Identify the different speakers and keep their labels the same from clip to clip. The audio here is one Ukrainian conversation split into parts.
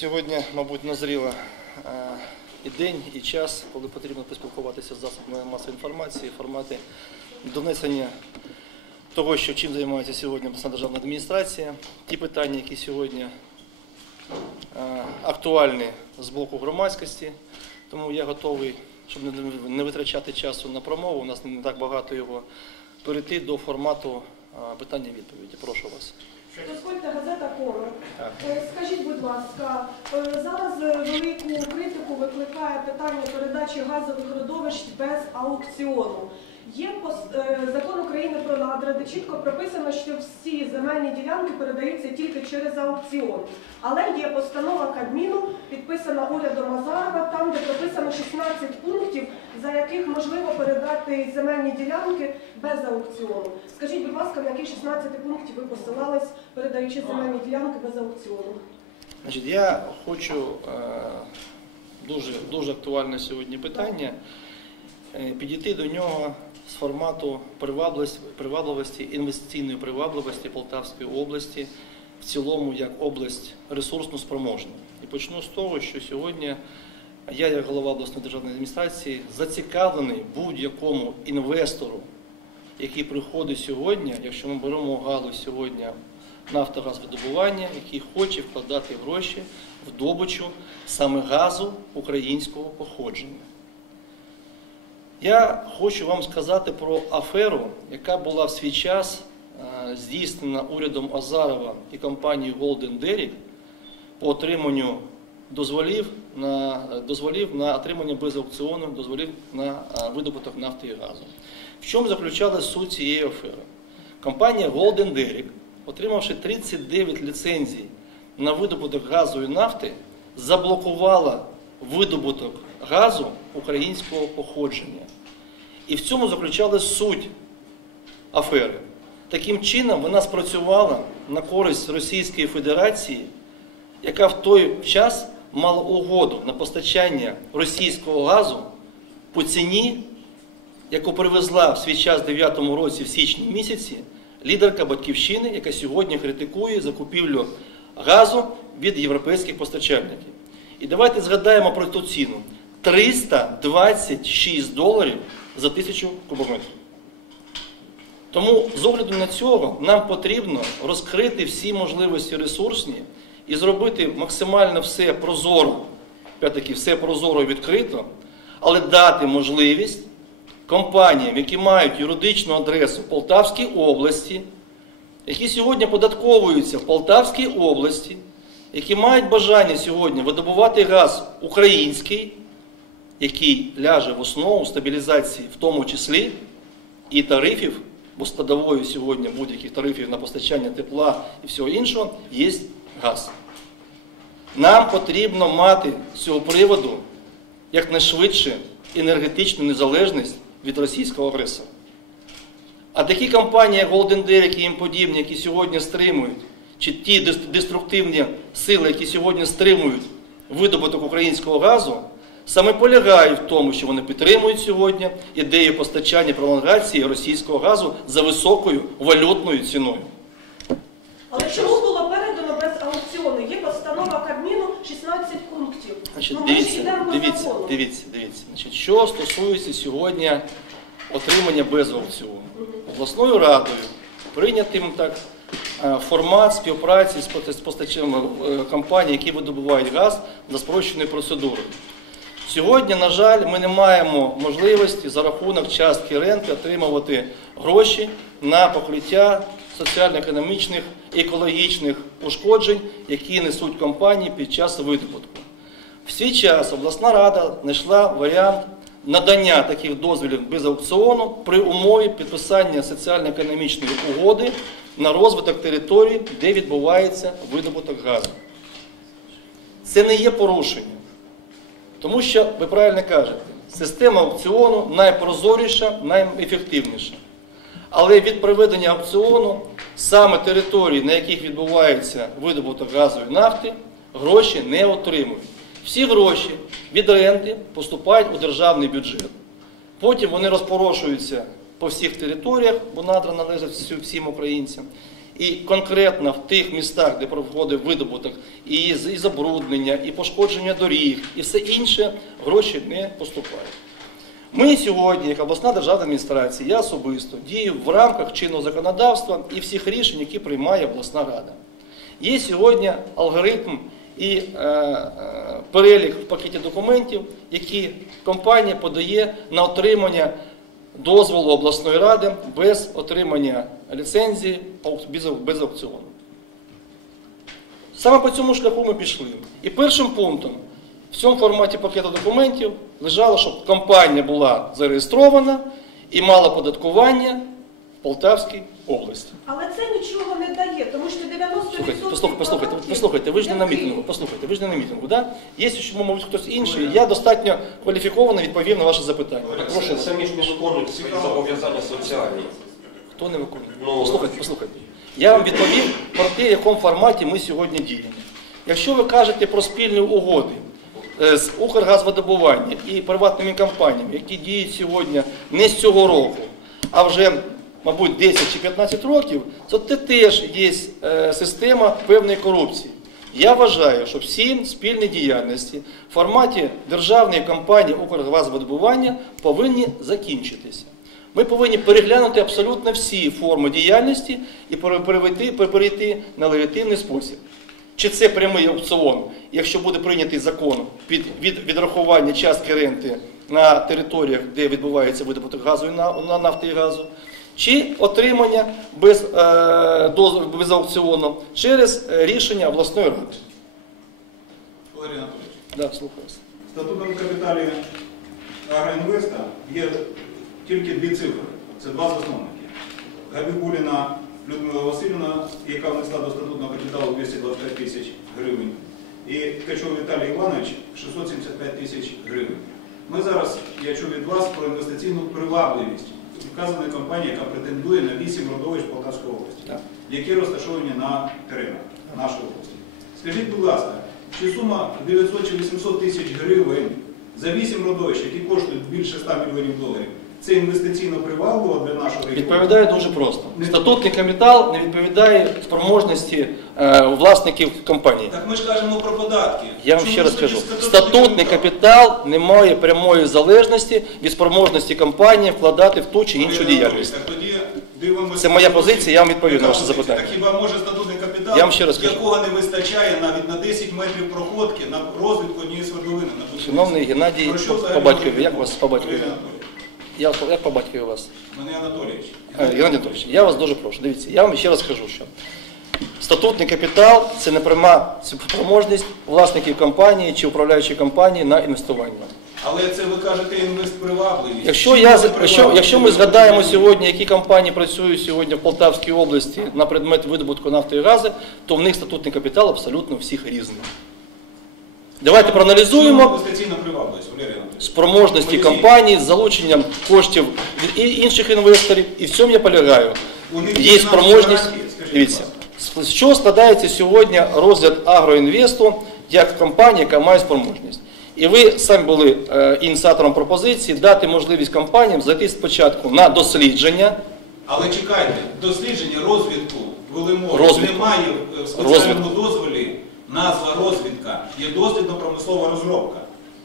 Speaker 1: Сьогодні, мабуть, назріла е, і день, і час, коли потрібно поспілкуватися з засобами масової інформації, формати донесення того, що чим займається сьогодні обласна державна адміністрація, ті питання, які сьогодні е, актуальні з боку громадськості. Тому я готовий, щоб не- витрачати часу на промову, у нас не так багато його, перейти до формату е, питання-відповіді. Прошу вас.
Speaker 2: Дозвольте газета
Speaker 1: Коро,
Speaker 2: Е, Скажіть, будь ласка, е, зараз е, велику критику викликає питання передачі газових родовищ без аукціону. Є закон України про де чітко прописано, що всі земельні ділянки передаються тільки через аукціон. Але є постанова Кабміну, підписана урядом Азарова, там де прописано 16 пунктів, за яких можливо передати земельні ділянки без аукціону. Скажіть, будь ласка, на які 16 пунктів ви посилались, передаючи земельні ділянки без аукціону?
Speaker 1: Значить, я хочу е, дуже, дуже актуальне сьогодні питання, е, підійти до нього з формату привабливості, інвестиційної привабливості Полтавської області в цілому як область ресурсно спроможна. І почну з того, що сьогодні я, як голова обласної державної адміністрації, зацікавлений будь-якому інвестору, який приходить сьогодні, якщо ми беремо галузь сьогодні нафтогазвидобування, який хоче вкладати гроші в добичу саме газу українського походження. Я хочу вам сказати про аферу, яка була в свій час е, здійснена урядом Азарова і компанією Golden Derrick по отриманню дозволів на, дозволів на отримання без аукціону, дозволів на е, видобуток нафти і газу. В чому заключалась суть цієї афери? Компанія Golden Derrick, отримавши 39 ліцензій на видобуток газу і нафти, заблокувала видобуток газу українського походження. І в цьому заключалась суть афери. Таким чином, вона спрацювала на користь Російської Федерації, яка в той час мала угоду на постачання російського газу по ціні, яку привезла в свій час в 9 році в січні місяці лідерка Батьківщини, яка сьогодні критикує закупівлю газу від європейських постачальників. І давайте згадаємо про ту ціну: 326 доларів за тисячу кубометрів. Тому з огляду на цього нам потрібно розкрити всі можливості ресурсні і зробити максимально все прозоро, опять-таки, все прозоро і відкрито, але дати можливість компаніям, які мають юридичну адресу в Полтавській області, які сьогодні податковуються в Полтавській області, які мають бажання сьогодні видобувати газ український, який ляже в основу стабілізації, в тому числі і тарифів, бо складовою сьогодні будь-яких тарифів на постачання тепла і всього іншого є газ. Нам потрібно мати з цього приводу якнайшвидше енергетичну незалежність від російського агресора. А такі компанії, як Golden Derrick і їм подібні, які сьогодні стримують, чи ті деструктивні сили, які сьогодні стримують видобуток українського газу, саме полягають в тому, що вони підтримують сьогодні ідею постачання пролонгації російського газу за високою валютною ціною.
Speaker 2: Але чому було передано без аукціону? Є постанова Кабміну 16 пунктів.
Speaker 1: Значить,
Speaker 2: Ну,
Speaker 1: дивіться, дивіться, дивіться, дивіться. Значить, що стосується сьогодні отримання без аукціону. Обласною радою прийнятим так е, формат співпраці з поста- постачальними е, компаній, які видобувають газ за спрощеною процедурою. Сьогодні, на жаль, ми не маємо можливості за рахунок частки ренти отримувати гроші на покриття соціально-економічних і екологічних ушкоджень, які несуть компанії під час видобутку. В свій час обласна рада знайшла варіант надання таких дозволів без аукціону при умові підписання соціально-економічної угоди на розвиток територій, де відбувається видобуток газу. Це не є порушенням. Тому що, ви правильно кажете, система аукціону найпрозоріша, найефективніша. Але від проведення аукціону саме території, на яких відбувається видобуток газової нафти, гроші не отримують. Всі гроші від ренти поступають у державний бюджет. Потім вони розпорошуються по всіх територіях, бо надра належать всім українцям. І конкретно в тих містах, де проходить видобуток, і забруднення, і пошкодження доріг, і все інше, гроші не поступають. Ми сьогодні, як обласна державна адміністрація, я особисто дію в рамках чинного законодавства і всіх рішень, які приймає обласна рада. Є сьогодні алгоритм і е, е, перелік в пакеті документів, які компанія подає на отримання дозволу обласної ради без отримання ліцензії без, аукціону. Саме по цьому шляху ми пішли. І першим пунктом в цьому форматі пакету документів лежало, щоб компанія була зареєстрована і мала податкування в Полтавській області.
Speaker 2: Але це нічого не дає, тому що 90%
Speaker 1: Слухайте, послухайте, послухайте, послухайте, ви ж не на мітингу, послухайте, ви ж не на мітингу, да? Є ще, мабуть, хтось інший. Я достатньо кваліфіковано відповів на ваше запитання. Прошу
Speaker 3: самі ж не виконують свої зобов'язання соціальні.
Speaker 1: Хто не виконує?
Speaker 3: Ну,
Speaker 1: послухайте, послухайте. Я вам відповів про те, в якому форматі ми сьогодні діємо. Якщо ви кажете про спільні угоди е, з Укргазвидобування і приватними компаніями, які діють сьогодні не з цього року, а вже, мабуть, 10 чи 15 років, то це теж є е, система певної корупції. Я вважаю, що всі спільні діяльності в форматі державної компанії Укргазвидобування повинні закінчитися. Ми повинні переглянути абсолютно всі форми діяльності і перейти, на легітимний спосіб. Чи це прямий аукціон, якщо буде прийнятий закон під від відрахування частки ренти на територіях, де відбувається видобуток газу і на, на нафти і газу, чи отримання без, е, доз- без аукціону через е, рішення обласної ради.
Speaker 4: Валерій Анатолійович,
Speaker 1: Да, слухаю
Speaker 4: статутом капіталі Агроінвеста є тільки дві цифри. Це два засновники. Габібуліна Людмила Васильівна, яка внесла до статутного капіталу 225 тисяч гривень, і Ткачов Віталій Іванович 675 тисяч гривень. Ми зараз, я чув від вас про інвестиційну привабливість вказаної компанія, яка претендує на 8 родовищ Полтавської області, які розташовані на теренах нашої області. Скажіть, будь ласка, чи сума 900 чи 800 тисяч гривень за 8 родовищ, які коштують більше 100 мільйонів доларів, це інвестиційно привабливо для нашого регіону?
Speaker 1: Відповідає дуже просто. Статутний капітал не відповідає спроможності е, власників компанії.
Speaker 4: Так ми ж кажемо про податки.
Speaker 1: Я вам
Speaker 4: Чому
Speaker 1: ще раз кажу,
Speaker 4: статутний
Speaker 1: капітал не має прямої залежності від спроможності компанії вкладати в ту чи іншу діяльність.
Speaker 4: Так тоді дивимося.
Speaker 1: Це моя позиція, я вам відповів на ваше запитання.
Speaker 4: Так хіба може статутний капітал,
Speaker 1: Я вам ще раз кажу.
Speaker 4: якого не вистачає навіть на 10 метрів проходки на розвитку однієї свердловини? на будівництво?
Speaker 1: Шановний Геннадій,
Speaker 4: Про що
Speaker 1: по,
Speaker 4: взагалі
Speaker 1: по батькові, як вас по батькові? Я, як по батькові у вас?
Speaker 4: Мене Анатолійович.
Speaker 1: Е, Анатолійович, я вас дуже прошу. Дивіться, я вам ще раз кажу, що статутний капітал це не пряма спроможність власників компанії чи управляючої компанії на інвестування.
Speaker 4: Але це ви кажете інвестпривабливість.
Speaker 1: Якщо, я, якщо, якщо ми згадаємо сьогодні, які компанії працюють сьогодні в Полтавській області на предмет видобутку нафти і газу, то в них статутний капітал абсолютно всіх різний. Давайте проаналізуємо
Speaker 4: привабливість, Анатолійович?
Speaker 1: Спроможності компанії з залученням коштів від інших інвесторів, і в цьому я полягаю. Є спроможність. Дивіться, з чого складається сьогодні розгляд агроінвесту як компанії, яка має спроможність. І ви самі були е, ініціатором пропозиції дати можливість компаніям зайти спочатку на дослідження.
Speaker 4: Але чекайте, дослідження розвідку велимору
Speaker 1: Розвідку.
Speaker 4: немає в спеціальному
Speaker 1: Розвідку.
Speaker 4: дозволі. Назва розвідка є дослідно-промислова розробка.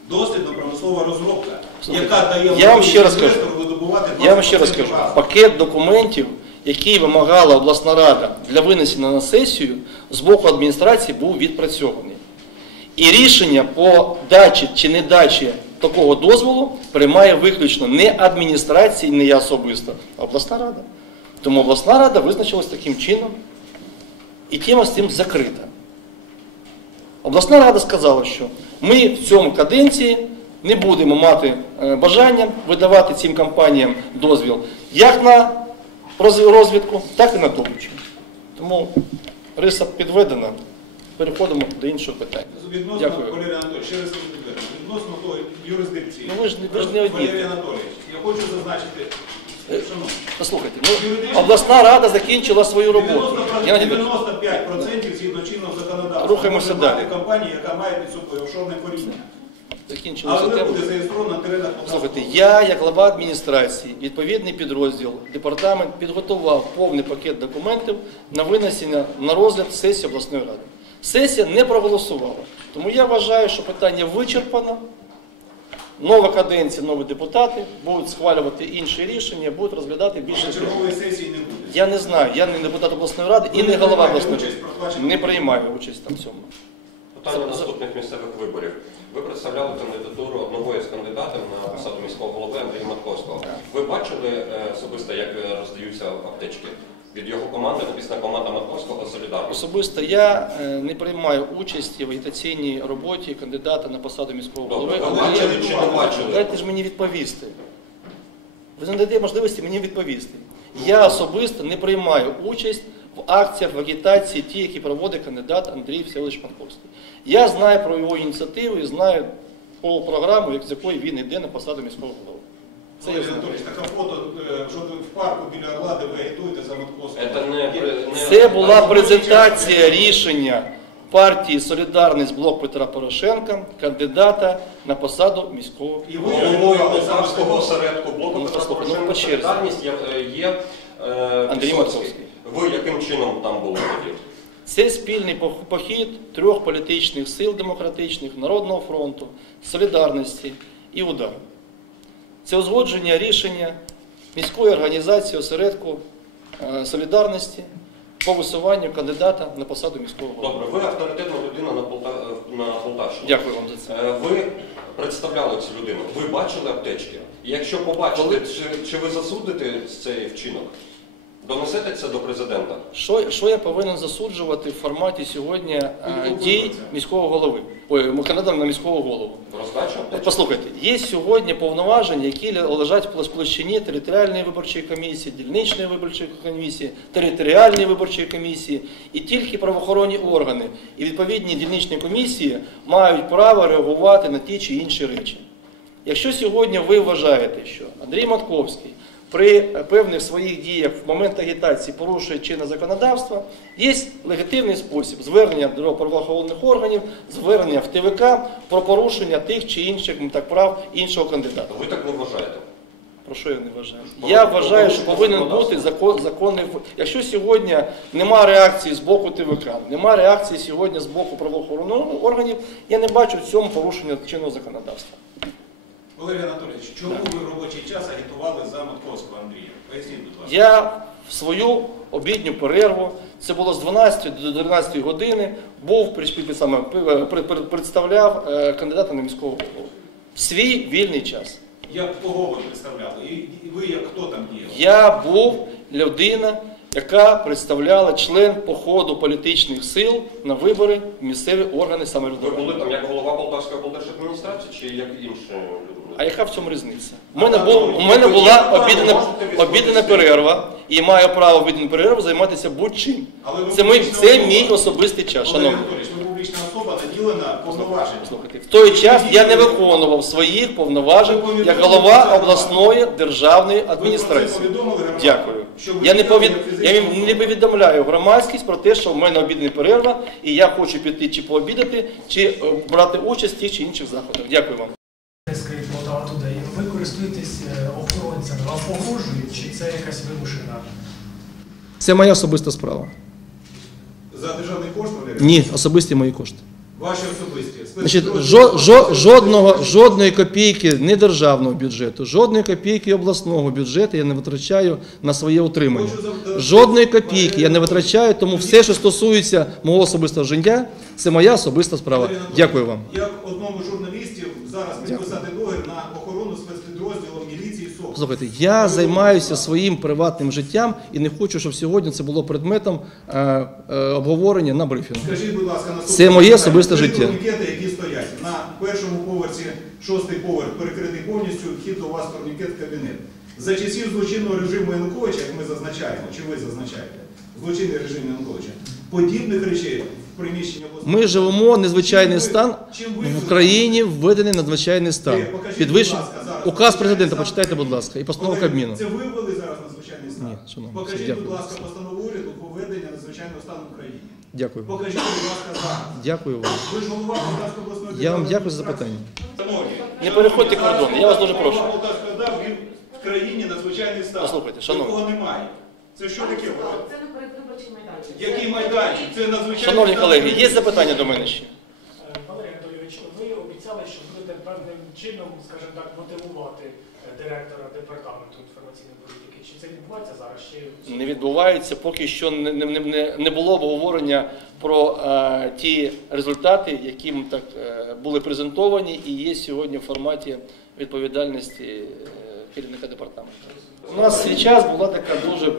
Speaker 4: Дослідно-промислова розробка, яка дає
Speaker 1: я вам ще раз кажу.
Speaker 4: видобувати
Speaker 1: Я вам ще раз
Speaker 4: 20%
Speaker 1: кажу, пакет документів, який вимагала обласна рада для винесення на сесію, з боку адміністрації був відпрацьований. І рішення по дачі чи недачі такого дозволу приймає виключно не адміністрація, не я особисто, а обласна рада. Тому обласна рада визначилась таким чином, і тема з цим закрита. Обласна рада сказала, що ми в цьому каденції не будемо мати е, бажання видавати цим компаніям дозвіл як на розвідку, так і на добичу. Тому риса підведена. Переходимо до іншого питання.
Speaker 4: Відносно,
Speaker 1: Дякую.
Speaker 4: Валерій Анатолійович, ще раз відносно тої юрисдикції.
Speaker 1: Ну, ви ж ви ж не одні.
Speaker 4: Валерій Анатолійович, я хочу зазначити,
Speaker 1: Послухайте, ну, обласна рада закінчила свою роботу.
Speaker 4: 90%,
Speaker 1: Геннадій Дмитрович,
Speaker 4: 95% згідно чинного законодавства.
Speaker 1: Рухаємося далі.
Speaker 4: компанія, яка має під собою офшорне коріння.
Speaker 1: закінчилася
Speaker 4: Але буде зареєстровано
Speaker 1: Слухайте, я як глава адміністрації, відповідний підрозділ, департамент підготував повний пакет документів на винесення на розгляд сесії обласної ради. Сесія не проголосувала. Тому я вважаю, що питання вичерпано. Нова каденція, нові депутати будуть схвалювати інші рішення, будуть розглядати більше.
Speaker 4: Чергової сесії не буде.
Speaker 1: Я не знаю, я не депутат обласної ради і не
Speaker 4: не
Speaker 1: голова обласної ради. Не приймаю участь там цьому.
Speaker 3: Питання наступних місцевих виборів. Ви представляли кандидатуру одного із кандидатів на посаду міського голови Андрія Матковського. Ви бачили е, особисто, як е, роздаються аптечки? Від його команди написана команда Матковського Солідарність.
Speaker 1: Особисто я е, не приймаю участі в агітаційній роботі кандидата на посаду міського голови.
Speaker 3: Добре, ви бачили чи не бачили?
Speaker 1: Дайте ж мені відповісти. Ви не даєте можливості мені відповісти. Я особисто не приймаю участь в акціях, в агітації, ті, які проводить кандидат Андрій Всеволодович Панковський. Я знаю про його ініціативу і знаю по програму, з якої він йде на посаду міського голови. Це
Speaker 4: Анатолійович, така фото, е, що ви в парку біля Орла, де ви агітуєте за Матковського.
Speaker 3: Це
Speaker 1: була презентація рішення партії Солідарність Блок Петра Порошенка, кандидата на посаду міського
Speaker 4: І ви
Speaker 3: Головою
Speaker 4: Матковського.
Speaker 3: осередку блоку
Speaker 1: Ну,
Speaker 3: Петра
Speaker 1: ну,
Speaker 3: Порошенка. Солідарність є, е, є е,
Speaker 1: Андрій
Speaker 3: Висоцький. Ви яким чином там були тоді?
Speaker 1: Це спільний похід трьох політичних сил демократичних, Народного фронту, Солідарності і Удар. Це узгодження рішення міської організації осередку е, Солідарності по висуванню кандидата на посаду міського голови.
Speaker 3: Добре, ви авторитетна людина на, Полта... на Полтавщині.
Speaker 1: Дякую вам за це.
Speaker 3: Е, Ви представляли цю людину, ви бачили аптечки? І якщо побачите,
Speaker 1: Коли-
Speaker 3: чи, чи ви засудите цей вчинок? Донесете це до президента?
Speaker 1: Що, що я повинен засуджувати в форматі сьогодні е, дій міського голови, ой, кандидата на міського голову?
Speaker 3: Роздачу
Speaker 1: Послухайте, є сьогодні повноваження, які лежать в площині територіальної виборчої комісії, дільничної виборчої комісії, територіальної виборчої комісії, і тільки правоохоронні органи і відповідні дільничні комісії мають право реагувати на ті чи інші речі. Якщо сьогодні ви вважаєте, що Андрій Матковський при певних своїх діях в момент агітації порушує чинне законодавство, є легітимний спосіб звернення до правоохоронних органів, звернення в ТВК про порушення тих чи інших так, прав іншого кандидата.
Speaker 3: Ви так не вважаєте?
Speaker 1: Про що я не вважаю? Я вважаю, що повинен бути закон, законний. Якщо сьогодні нема реакції з боку ТВК, нема реакції сьогодні з боку правоохоронних органів, я не бачу в цьому порушення чинного законодавства.
Speaker 4: Валерій Анатолійович, чому ви в робочий час агітували за Матковського Андрія? Поясніть, будь ласка.
Speaker 1: Я в свою обідню перерву, це було з 12 до 13 години, був саме, представляв е, кандидата на міського голову. В свій вільний час.
Speaker 4: Як кого ви представляли? І, ви як хто там діяв?
Speaker 1: Я був людина, яка представляла член походу політичних сил на вибори в місцеві органи
Speaker 3: Ви були там як голова Полтавської облдержадміністрації чи як інша людина?
Speaker 1: А яка в цьому різниця? У мене, був, у мене була обідена, обідена перерва, і маю право в обідну перерву займатися будь-чим. Це, мій, це мій особистий час, шановні.
Speaker 4: Ви публічна особа наділена повноваженням.
Speaker 1: Слухайте, в той час я не виконував своїх повноважень як голова обласної державної адміністрації. Дякую. Я не, повід... я їм не повідомляю громадськість про те, що в мене обідна перерва, і я хочу піти чи пообідати, чи е, брати участь в тих чи інших заходах. Дякую вам.
Speaker 5: Користуєтесь е, охоронцями, вам погрожують, чи це якась вимушена?
Speaker 1: Це моя особиста справа.
Speaker 4: За державний кошт, Валерій?
Speaker 1: Ні, особисті мої кошти.
Speaker 4: Ваші особисті.
Speaker 1: Значить, жо, жо, жодного, жодної копійки не державного бюджету, жодної копійки обласного бюджету я не витрачаю на своє утримання. Жодної копійки я не витрачаю, тому все, що стосується мого особистого життя, це моя особиста справа. Дякую вам.
Speaker 4: Як одному з журналістів зараз підписати договір на
Speaker 1: Слухайте, я займаюся своїм приватним життям і не хочу, щоб сьогодні це було предметом е, е, обговорення на брифінгу.
Speaker 4: Скажіть, будь ласка, наступне
Speaker 1: Це моє особисте життя.
Speaker 4: турнікети, які стоять на першому поверсі, шостий поверх перекритий повністю, вхід до вас турнікет в кабінет. За часів злочинного режиму Януковича, як ми зазначаємо, чи ви зазначаєте, злочинний режим Януковича, подібних речей в приміщенні
Speaker 1: Ми живемо незвичайний
Speaker 4: Чим ви-
Speaker 1: стан
Speaker 4: чим ви
Speaker 1: в країні введений надзвичайний стан.
Speaker 4: Е, покажіть,
Speaker 1: Підвищ...
Speaker 4: будь ласка,
Speaker 1: Указ президента, почитайте, будь ласка, і постанова
Speaker 4: Колеги,
Speaker 1: Кабміну.
Speaker 4: Це ви ввели зараз надзвичайний стан?
Speaker 1: Ні, шановні,
Speaker 4: Покажіть,
Speaker 1: дякую.
Speaker 4: будь ласка, постанову уряду про введення надзвичайного стану в Україні.
Speaker 1: Дякую.
Speaker 4: Покажіть, будь ласка, зараз.
Speaker 1: Дякую вам.
Speaker 4: Ви ж голова Полтавської обласної
Speaker 1: Я вам дякую за запитання.
Speaker 4: Шановні,
Speaker 1: Не переходьте кордони, я вас дуже прошу.
Speaker 4: ОДА ввів в країні надзвичайний стан.
Speaker 1: Послухайте, шановні.
Speaker 4: Такого немає. Це що таке?
Speaker 6: Це не передвиборчий майданчик.
Speaker 4: Який майданчик? Це надзвичайний
Speaker 1: Шановні
Speaker 4: стан.
Speaker 1: колеги, є запитання до мене ще?
Speaker 5: Е, Валерій Анатолійович, ви обіцяли, що будете певним чином, скажімо так, мотивувати е, директора департаменту інформаційної політики. Чи це відбувається зараз? Чи
Speaker 1: не відбувається, поки що не, не, не, не було обговорення про е, ті результати, які так е, були презентовані і є сьогодні в форматі відповідальності е, керівника департаменту. У нас свій час була така дуже,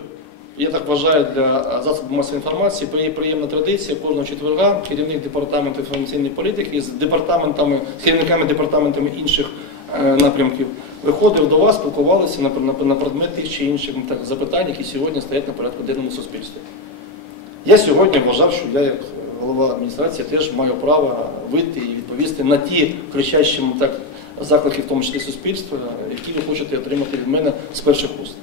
Speaker 1: я так вважаю, для е, засобів масової інформації при- приємна традиція кожного четверга керівник департаменту інформаційної політики з департаментами, з керівниками департаментами інших е, напрямків виходив до вас, спілкувалися на, на, на предмет тих чи інших ну, так, запитань, які сьогодні стоять на порядку денному суспільстві. Я сьогодні вважав, що я, як голова адміністрації, теж маю право вийти і відповісти на ті кричащі ну, так, заклики, в тому числі суспільства, які ви хочете отримати від мене з перших уст.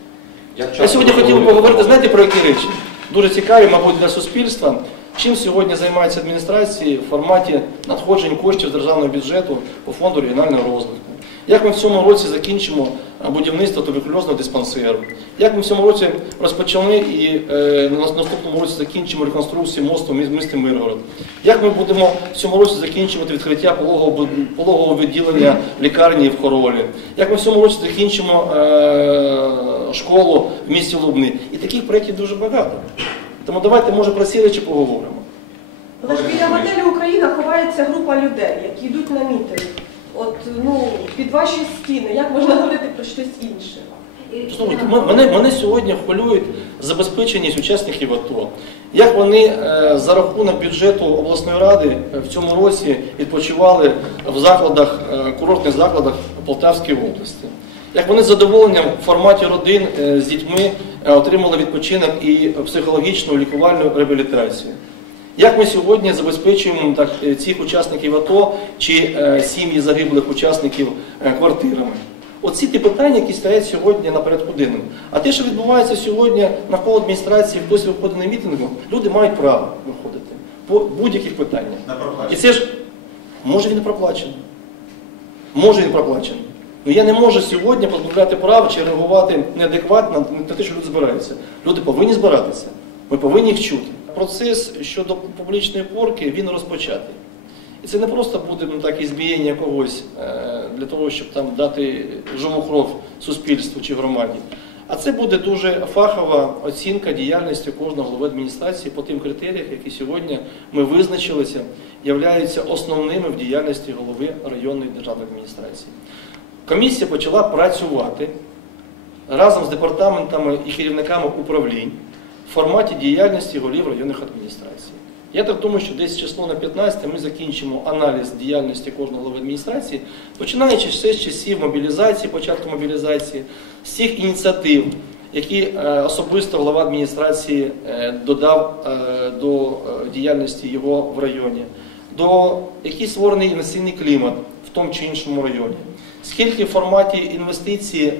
Speaker 1: Я сьогодні хотів би поговорити, знаєте, про які речі? Дуже цікаві, мабуть, для суспільства. Чим сьогодні займаються адміністрації в форматі надходжень коштів з державного бюджету по фонду регіонального розвитку? Як ми в цьому році закінчимо будівництво туберкульозного диспансеру? Як ми в цьому році розпочали і е, на наступному році закінчимо реконструкцію мосту в міс- місті Миргород? Як ми будемо в цьому році закінчувати відкриття пологового, відділення лікарні в Хоролі? Як ми в цьому році закінчимо е, школу в місті Лубни? І таких проєктів дуже багато. Тому давайте, може, про ці речі поговоримо.
Speaker 2: Але ж біля готелю Україна ховається група людей, які йдуть на мітинг. От ну під ваші стіни, як можна говорити про щось інше?
Speaker 1: Слухайте, мене, мене сьогодні хвилюють забезпеченість учасників АТО. Як вони е, за рахунок бюджету обласної ради е, в цьому році відпочивали в закладах, е, курортних закладах Полтавської області. Як вони з задоволенням в форматі родин е, з дітьми е, отримали відпочинок і психологічну лікувальну реабілітацію. Як ми сьогодні забезпечуємо так, е, цих учасників АТО чи е, сім'ї загиблих учасників е, квартирами? Оці ті питання, які стоять сьогодні на порядку денному. А те, що відбувається сьогодні навколо адміністрації, хтось виходить на мітингу, люди мають право виходити по будь-яких питаннях. І це ж може він проплачений. Може він проплачений. Ну я не можу сьогодні позбавляти прав чи реагувати неадекватно на те, що люди збираються. Люди повинні збиратися. Ми повинні їх чути. Процес щодо публічної порки він розпочатий. І це не просто буде ну, так ізбієння когось е, для того, щоб там дати живу кров суспільству чи громаді. А це буде дуже фахова оцінка діяльності кожного голови адміністрації по тим критеріях, які сьогодні ми визначилися, являються основними в діяльності голови районної державної адміністрації. Комісія почала працювати разом з департаментами і керівниками управлінь форматі діяльності голів районних адміністрацій. Я так думаю, що десь число на 15 ми закінчимо аналіз діяльності кожного голови адміністрації, починаючи ще з часів мобілізації, початку мобілізації, з цих ініціатив, які е, особисто голова адміністрації е, додав е, до діяльності його в районі, до який створений інвестиційний клімат в тому чи іншому районі. Скільки в форматі інвестицій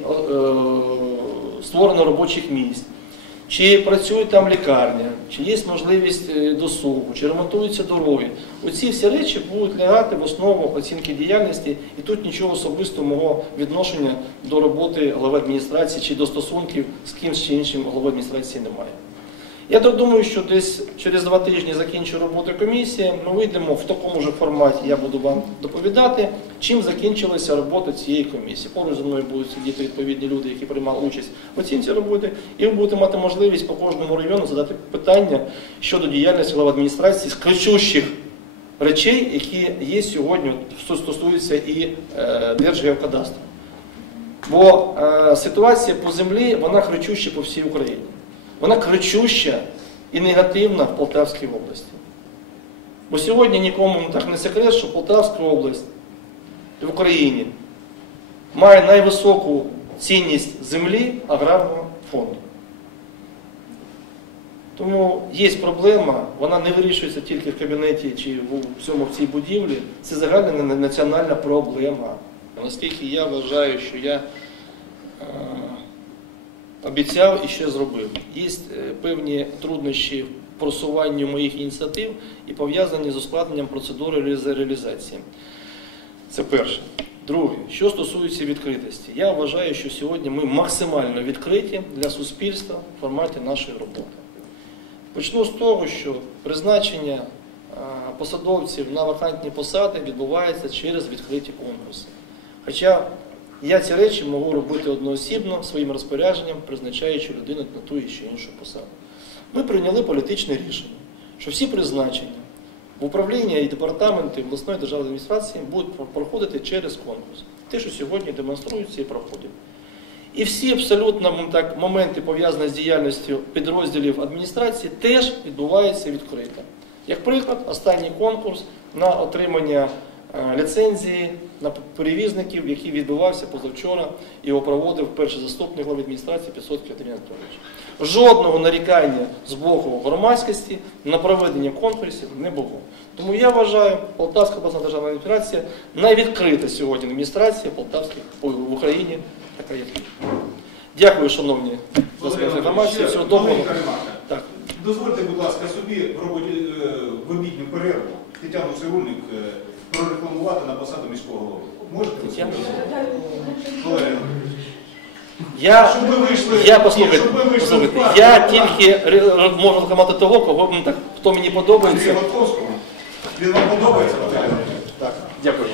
Speaker 1: створено робочих місць, чи працює там лікарня, чи є можливість е, досугу, чи ремонтуються дороги. Оці всі речі будуть лягати в основу оцінки діяльності, і тут нічого особистого мого відношення до роботи голови адміністрації чи до стосунків з кимсь чи іншим глави адміністрації немає. Я так думаю, що десь через два тижні закінчу роботу комісії. Ми вийдемо в такому ж форматі. Я буду вам доповідати, чим закінчилася робота цієї комісії. Поруч зі мною будуть сидіти відповідні люди, які приймали участь в оцінці роботи, і ви будете мати можливість по кожному району задати питання щодо діяльності глав адміністрації з кричущих речей, які є сьогодні, що стосуються і е, Держгеокадастру. Бо е, ситуація по землі вона кричуща по всій Україні. Вона кричуща і негативна в Полтавській області. Бо сьогодні нікому так не секрет, що Полтавська область в Україні має найвисоку цінність землі аграрного фонду. Тому є проблема, вона не вирішується тільки в кабінеті чи в цьому в цій будівлі. Це загальна національна проблема. Наскільки я вважаю, що я е, обіцяв і ще зробив. Є е, певні труднощі в просуванні моїх ініціатив і пов'язані з ускладненням процедури реалізації. Це перше. Друге, що стосується відкритості, я вважаю, що сьогодні ми максимально відкриті для суспільства в форматі нашої роботи. Почну з того, що призначення е, посадовців на вакантні посади відбувається через відкриті конкурси. Хоча я ці речі можу робити одноосібно своїм розпорядженням, призначаючи людину на ту і чи іншу посаду. Ми прийняли політичне рішення, що всі призначення в управління і департаменти обласної державної адміністрації будуть проходити через конкурс. Те, що сьогодні демонструється і проходить. І всі абсолютно так, моменти, пов'язані з діяльністю підрозділів адміністрації, теж відбуваються відкрито. Як приклад, останній конкурс на отримання ліцензії на перевізників, який відбувався позавчора, його проводив перший заступник глави адміністрації Підсоцький Андрій Анатолійович. Жодного нарікання з боку громадськості на проведення конкурсів не було. Тому я вважаю, Полтавська обласна державна адміністрація найвідкрита сьогодні адміністрація Полтавських в Україні, яка є. Дякую, шановні, за спільну інформацію. Всього доброго. Так.
Speaker 4: Дозвольте, будь ласка, собі в роботі е, перерву Тетяну Цирульник е, прорекламувати на посаду міського голови. Можете ви Анатолійович.
Speaker 1: Я,
Speaker 4: Щоб ви вийшли-
Speaker 1: я послухайте,
Speaker 4: щоб ви вийшли
Speaker 1: послухайте,
Speaker 4: в парк,
Speaker 1: я тільки ре- можу рекламувати того, кого м, так, хто мені
Speaker 4: Андрія
Speaker 1: подобається.
Speaker 4: Гладковського. Він вам подобається, Валерій Анатолійович?
Speaker 1: Так, дякую.